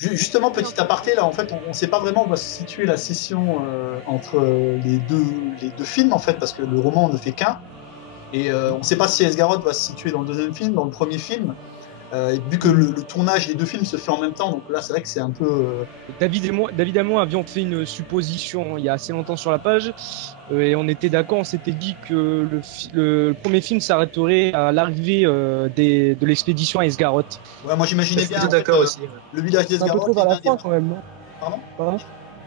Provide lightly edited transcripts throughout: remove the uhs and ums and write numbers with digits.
Justement, petit aparté, là, en fait, on ne sait pas vraiment où va se situer la scission entre les deux films, en fait, parce que le roman ne fait qu'un. Et on ne sait pas si Esgaroth va se situer dans le deuxième film, dans le premier film. Et vu que le tournage des deux films se fait en même temps, donc là, c'est vrai que c'est un peu. David et moi avions fait une supposition il y a assez longtemps sur la page et on était d'accord, on s'était dit que le premier film s'arrêterait à l'arrivée de l'expédition à Esgaroth. Ouais, moi, Je j'imaginais suis bien plutôt en fait, d'accord aussi. Ouais. le village C'est un peu d'Esgaroth, trop vers la fin quand même, non? Pardon. Pardon.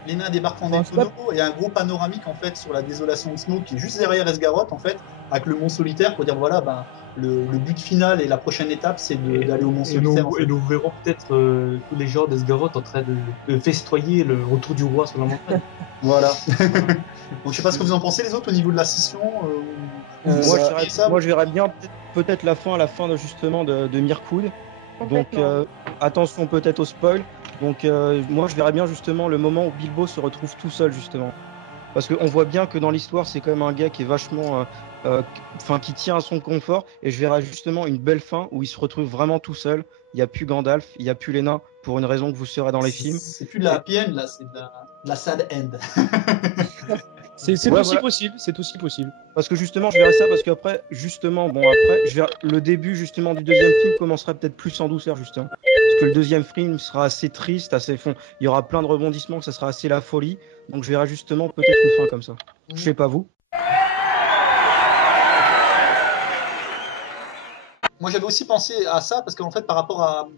Les nains débarquent en Enfin, je sais pas. Econo et un gros panoramique en fait sur la désolation de Snow qui est juste derrière Esgaroth en fait, avec le mont solitaire pour dire voilà, ben, le but final et la prochaine étape c'est d'aller au mont solitaire. Et nous verrons peut-être tous les gens d'Esgaroth en train de festoyer le retour du roi sur la montagne. Voilà. Donc je sais pas ce que vous en pensez les autres au niveau de la scission. Moi, je verrais bien peut-être la fin justement de Mirkwood. Donc attention peut-être au spoil. Donc moi je verrais bien justement le moment où Bilbo se retrouve tout seul justement. Parce qu'on voit bien que dans l'histoire c'est quand même un gars qui est vachement... qui tient à son confort. Et je verrais justement une belle fin où il se retrouve vraiment tout seul. Il n'y a plus Gandalf, il n'y a plus les nains pour une raison que vous saurez dans les films. C'est plus de la happy end là, c'est de la sad end. C'est aussi possible, c'est aussi possible. Parce que justement, je verrais ça parce qu'après, le début justement du deuxième film commencera peut-être plus en douceur justement. Parce que le deuxième film sera assez triste, assez fond. Il y aura plein de rebondissements, que ça sera assez la folie. Donc je verrai justement peut-être une fin comme ça. Je sais pas vous. Moi j'avais aussi pensé à ça parce qu'en fait par rapport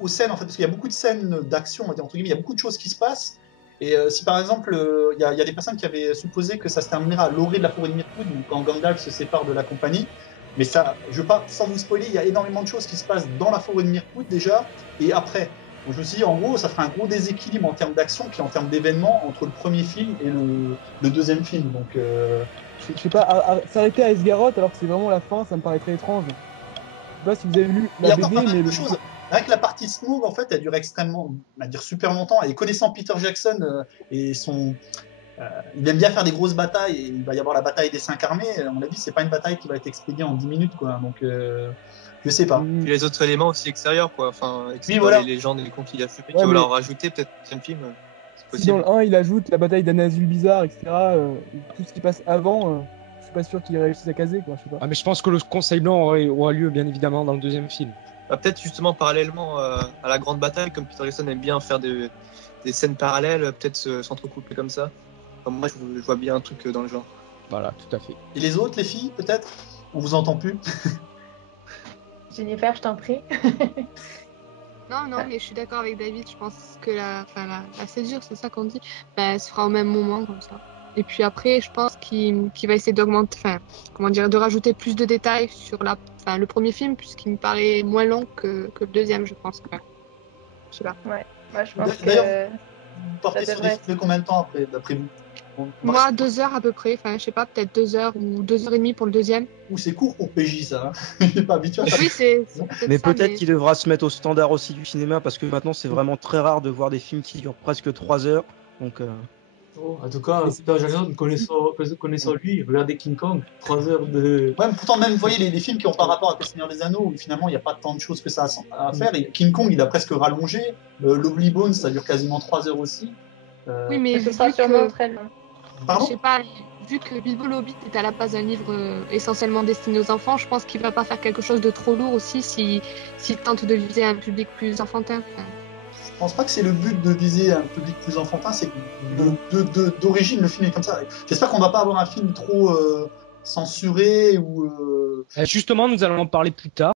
aux scènes en fait parce qu'il y a beaucoup de scènes d'action, on va dire entre guillemets, il y a beaucoup de choses qui se passent. Et si par exemple, il y a des personnes qui avaient supposé que ça se terminerait à l'orée de la forêt de Mirkwood, quand Gandalf se sépare de la compagnie, mais ça, je veux pas, sans vous spoiler, il y a énormément de choses qui se passent dans la forêt de Mirkwood déjà, et après. Donc je me suis dit, en gros, ça ferait un gros déséquilibre en termes d'action, puis en termes d'événements entre le premier film et le deuxième film. Donc, je sais pas, s'arrêter à Esgaroth alors que c'est vraiment la fin, ça me paraît très étrange. Je sais pas si vous avez lu la BD, mais chose. Avec la partie Smaug, en fait, elle dure extrêmement, on va dire super longtemps. Et connaissant Peter Jackson et son, il aime bien faire des grosses batailles. Et il va y avoir la bataille des 5 armées. À mon avis, c'est pas une bataille qui va être expédiée en 10 minutes, quoi. Donc, je sais pas. Puis les autres éléments aussi extérieurs, quoi. Enfin, oui, voilà. Les légendes et les contes qu'il a fait, tu veux leur rajouter peut-être un film. C'est possible. Si dans le 1, il ajoute la bataille d'Anazul Bizarre, etc. Tout ce qui passe avant. Je suis pas sûr qu'il réussisse à caser, quoi. Je sais pas. Ah, mais je pense que le Conseil Blanc aura lieu bien évidemment dans le deuxième film. Peut-être justement parallèlement à la grande bataille, comme Peter Jackson aime bien faire des scènes parallèles, peut-être s'entrecouper comme ça. Enfin, moi, je vois bien un truc dans le genre. Voilà, tout à fait. Et les autres, les filles, peut-être? On vous entend plus. Jennifer, je t'en prie. Non, mais je suis d'accord avec David. Je pense que la césure, c'est ça qu'on dit, elle se fera au même moment, comme ça. Et puis après, je pense qu'il va essayer d'augmenter, de rajouter plus de détails sur le premier film, puisqu'il me paraît moins long que le deuxième, je pense. Je sais pas. Ouais, moi je pense D'ailleurs, vous partez sur des films de combien de temps après, d'après vous? Moi, 2 heures à peu près. Enfin, je sais pas, peut-être 2 heures ou 2 heures et demie pour le deuxième. Ou c'est court pour PJ, ça. Hein. Il n'est pas habitué à ça. Oui, c'est mais peut-être qu'il devra se mettre au standard aussi du cinéma, parce que maintenant, c'est vraiment très rare de voir des films qui durent presque 3 heures. Donc... en tout cas, Peter Jackson, connaissant lui, regardez King Kong, 3 heures de... Ouais, mais pourtant, même, vous voyez, les films qui n'ont pas rapport avec Le Seigneur des Anneaux, où finalement, il n'y a pas tant de choses que ça à faire. Et King Kong, il a presque rallongé. Lovely Bones, ça dure quasiment 3 heures aussi. Oui, mais ce sera sûrement très long. Pardon ? Je sais pas, vu que Bilbo le Hobbit est à la base un livre essentiellement destiné aux enfants, je pense qu'il va pas faire quelque chose de trop lourd aussi s'il tente de viser un public plus enfantin. Je pense pas que c'est le but de viser un public plus enfantin, c'est que d'origine le film est comme ça. J'espère qu'on va pas avoir un film trop censuré ou... Justement, nous allons en parler plus tard.